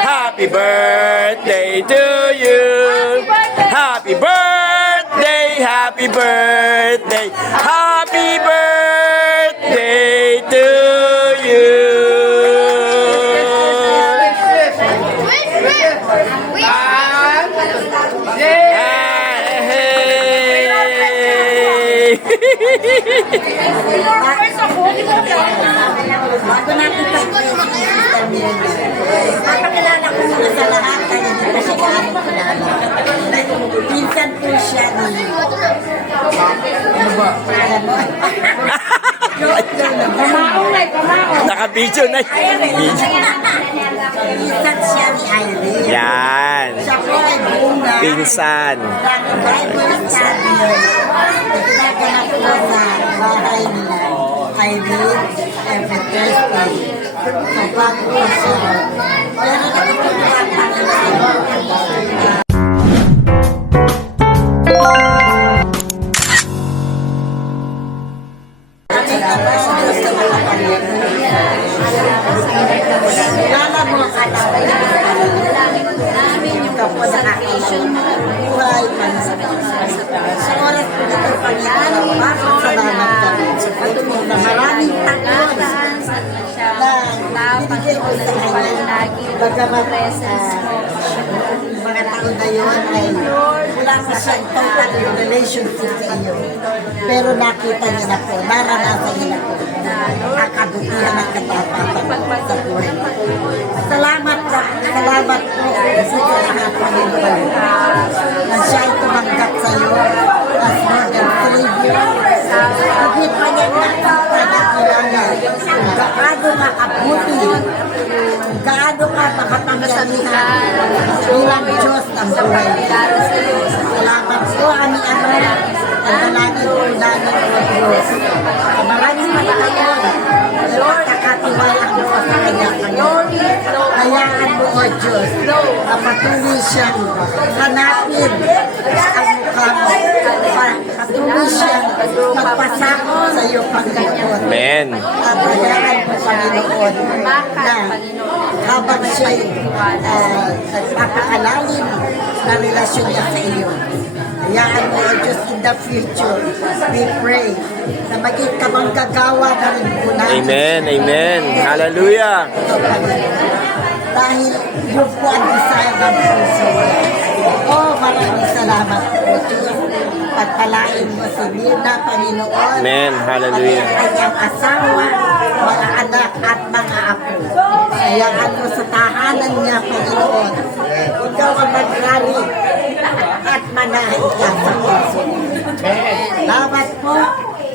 Happy birthday to you. Happy birthday, happy birthday, happy birthday to you. Bago natin papakilala ko muna sa lahat kasi hindi pa siya gaano kilala. Pinsan po siya ni... Ano ba? Naka-video na. Pinsan siya ni Irene. Yan. Siya po ay bunga. Pinsan. Dahil pinsan niya, ginaganak po sa bahay nila. Irene, every Thursday. Sa bago siya. Pero nakikita pa nila. Lala mo ang anak namin yung kapwa sa aking buhay sa oras ko dito Panginoon bakit salamat kami sa pagtulong na maraming taon na binigay ko sa kanya bagamat mga taon na yun ay wala sa siyang total relationship sa iyo pero nakita niya na po naranasan niya na po ang kabutihan at katapatan sa buhay. Salamat po sa lahat Panginoon na siya ay tumanggap sa iyo as Lord and Savior. Higit pa niya nakakilala kung gaano makabuti, kung gaano ka makapangyarihan bilang Diyos ng buhay. Salamat po aming Ama. Ang dalangin po namin o Diyos. Maraming pagkakayon. Lord, nakatiwala mo sa kanya. Hayaan mo o Diyos na patuloy siyang hanapin ang mukha mo. Patuloy siyang magpasako sa iyo, Panginoon. Amen. At hayaan mo, Panginoon, na habang siya'y nagpapakalalim na relasyon niya sa iyo. Hayaan mo, O Diyos, in the future, we pray na maging kamanggagawa na rin po natin. Amen, amen. Hallelujah. Dahil yun po ang desire ng puso. Oh, maraming salamat po, Diyos. Pagpalain mo si Nina, Panginoon. Amen, hallelujah. Ang kanyang asawa, mga anak at mga apo. Hayaan mo sa tahanan niya, Panginoon. Ikaw ang magrari at manahin ka sa puso. Salamat po.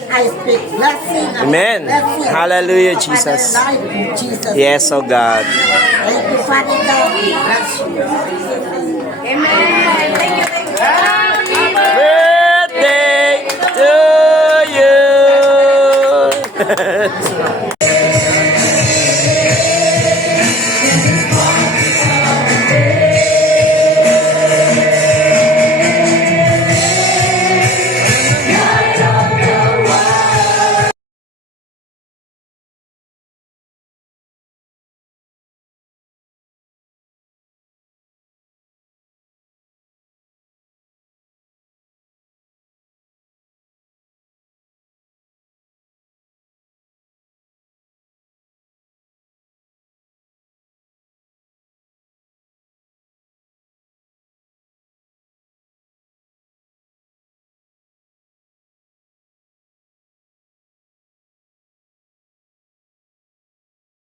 I speak blessing. Amen. Blessing Hallelujah, upon Jesus. their life in Jesus. Yes, oh God. Thank you, Father God. Bless you. Amen. Thank you.